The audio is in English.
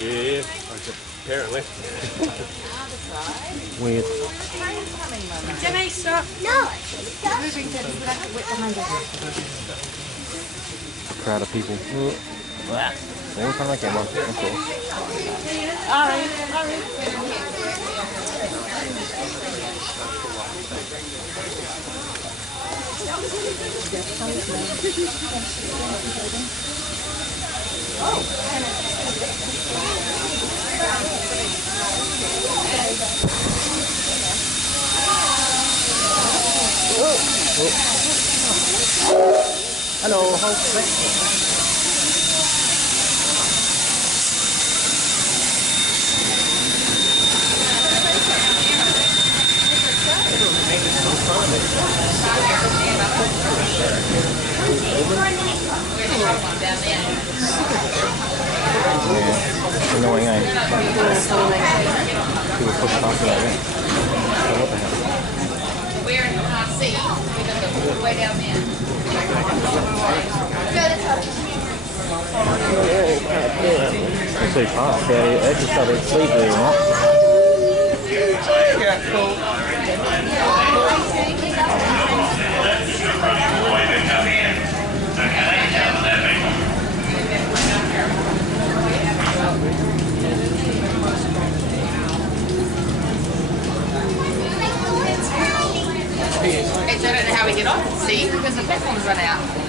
Yeah, apparently. Weird. Jimmy, stop. No. Moving things, we'll have to whip behind us. Crowd of people. All kind of camera, of course. Ari. Hello, hold Yeah, annoying, eh? People push past it, yeah. So what the hell? We're in the car seat. We're going to go all the way down there. It's too fast, yeah. They just started sleep there, right? Yeah, cool. I don't know how we get on. See, because the platform's run out.